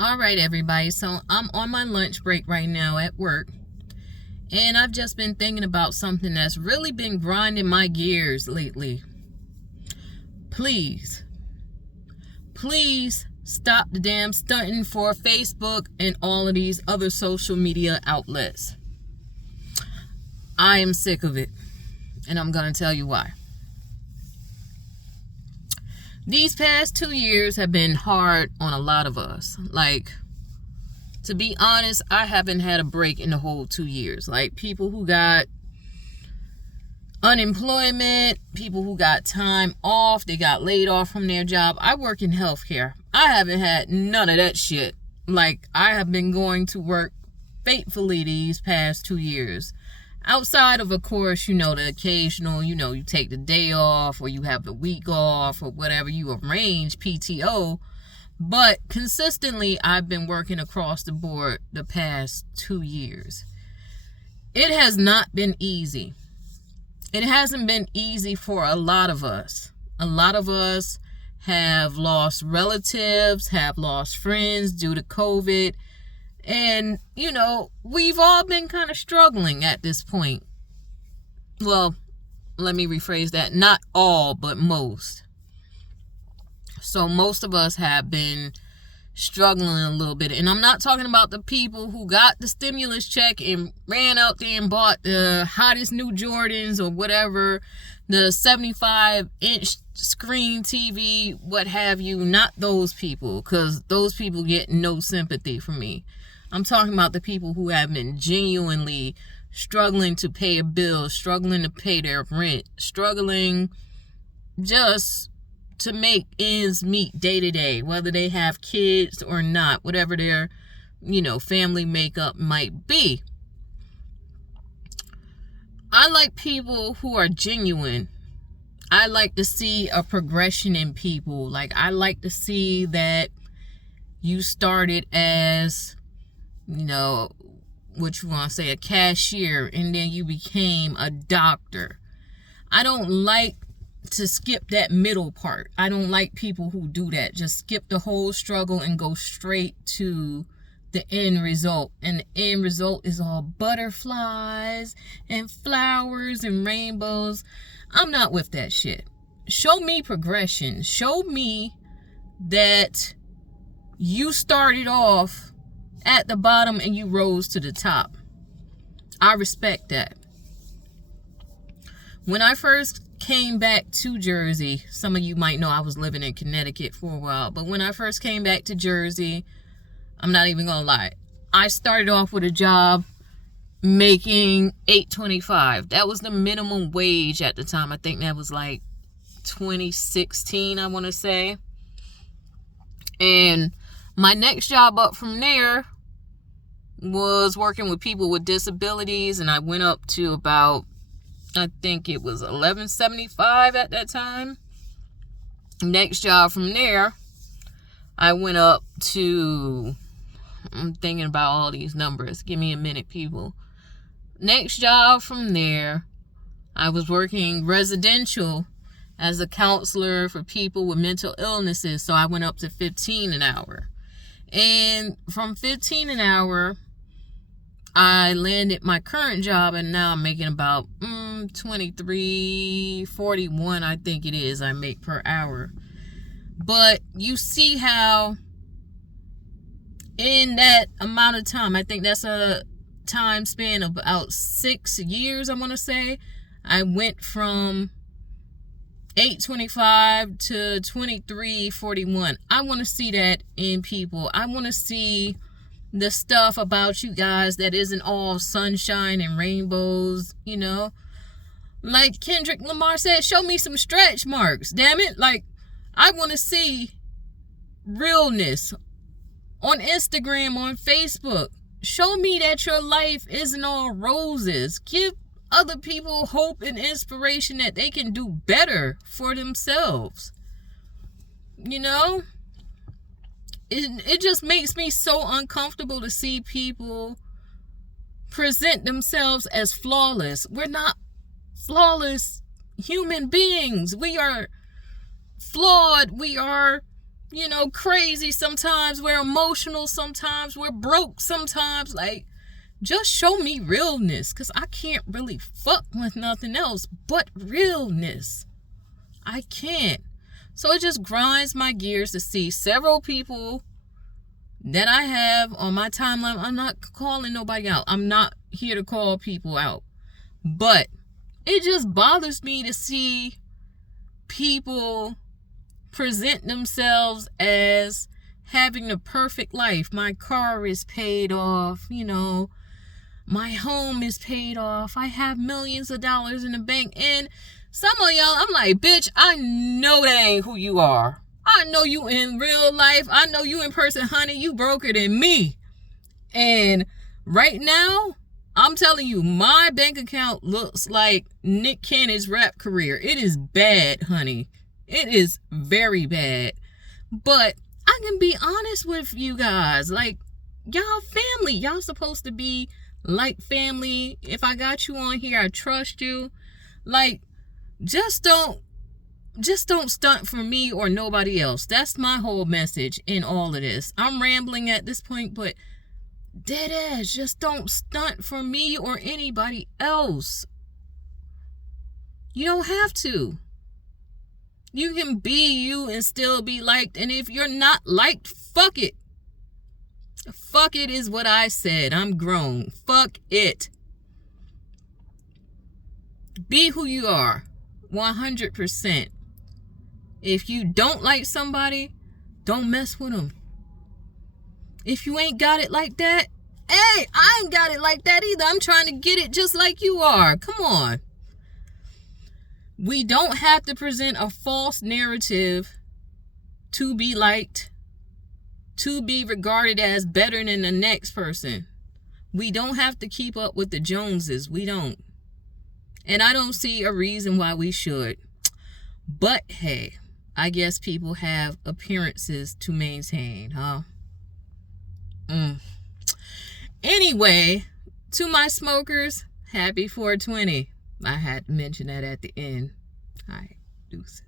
All right, everybody. So I'm on my lunch break right now at work. And I've just been thinking about something that's really been grinding my gears lately. Please stop the damn stunting for Facebook and all of these other social media outlets. I am sick of it. And I'm going to tell you why. These past 2 years have been hard on a lot of us. Like, to be honest, I haven't had a break in the whole 2 years. Like, people who got unemployment, people who got time off, they got laid off from their job. I work in healthcare. I haven't had none of that shit. Like, I have been going to work faithfully these past 2 years. Outside of course, the occasional, you take the day off or you have the week off or whatever, you arrange PTO. But consistently, I've been working across the board the past 2 years. It has not been easy. It hasn't been easy for a lot of us. A lot of us have lost relatives, have lost friends due to COVID. And, we've all been kind of struggling at this point. Well, let me rephrase that. Not all, but most. So most of us have been struggling a little bit. And I'm not talking about the people who got the stimulus check and ran out there and bought the hottest new Jordans or whatever, the 75-inch screen TV, what have you. Not those people, because those people get no sympathy from me. I'm talking about the people who have been genuinely struggling to pay a bill, struggling to pay their rent, struggling just to make ends meet day to day, whether they have kids or not, whatever their, family makeup might be. I like people who are genuine. I like to see a progression in people. Like, I like to see that you started as, what you want to say, a cashier, and then you became a doctor. I don't like to skip that middle part. I don't like people who do that. Just skip the whole struggle and go straight to the end result. And the end result is all butterflies and flowers and rainbows. I'm not with that shit. Show me progression. Show me that you started off at the bottom and you rose to the top. I respect that. When I first came back to Jersey, some of you might know I was living in Connecticut for a while, but when I first came back to Jersey, I'm not even gonna lie, I started off with a job making $8.25. That was the minimum wage at the time. I think that was like 2016, I want to say. And my next job up from there was working with people with disabilities, and I went up to about, I think it was $11.75 at that time. Next job from there, I went up to, I'm thinking about all these numbers. Give me a minute, people. Next job from there, I was working residential as a counselor for people with mental illnesses. So I went up to $15 an hour. And from $15 an hour, I landed my current job, and now I'm making about $23.41, I think it is, I make per hour. But you see how in that amount of time, I think that's a time span of about 6 years, I want to say, I went from $8.25 to $23.41. I want to see that in people. I want to see the stuff about you guys that isn't all sunshine and rainbows, Like Kendrick Lamar said, show me some stretch marks, damn it. Like, I want to see realness on Instagram, on Facebook. Show me that your life isn't all roses. Give other people hope and inspiration that they can do better for themselves. It just makes me so uncomfortable to see people present themselves as flawless. We're not flawless human beings. We are flawed. We are crazy sometimes. We're emotional sometimes. We're broke sometimes. Like, just show me realness, because I can't really fuck with nothing else but realness. I can't. So it just grinds my gears to see several people that I have on my timeline. I'm not calling nobody out. I'm not here to call people out. But it just bothers me to see people present themselves as having the perfect life. My car is paid off, my home is paid off, I have millions of dollars in the bank. And some of y'all, I'm like, bitch, I know that ain't who you are. I know you in real life. I know you in person, honey. You broker than me. And right now, I'm telling you, my bank account looks like Nick Cannon's rap career. It is bad, honey. It is very bad. But I can be honest with you guys. Like, y'all family. Y'all supposed to be like family. If I got you on here, I trust you. Like, just don't stunt for me or nobody else. That's my whole message in all of this. I'm rambling at this point, but dead ass, just don't stunt for me or anybody else. You don't have to. You can be you and still be liked. And if you're not liked, fuck it. Fuck it is what I said. I'm grown. Fuck it. Be who you are. 100%. If you don't like somebody, don't mess with them. If you ain't got it like that, hey, I ain't got it like that either. I'm trying to get it just like you are. Come on. We don't have to present a false narrative to be liked, to be regarded as better than the next person. We don't have to keep up with the Joneses. We don't. And I don't see a reason why we should. But hey, I guess people have appearances to maintain, huh? Anyway, to my smokers, happy 420. I had to mention that at the end. All right, deuces.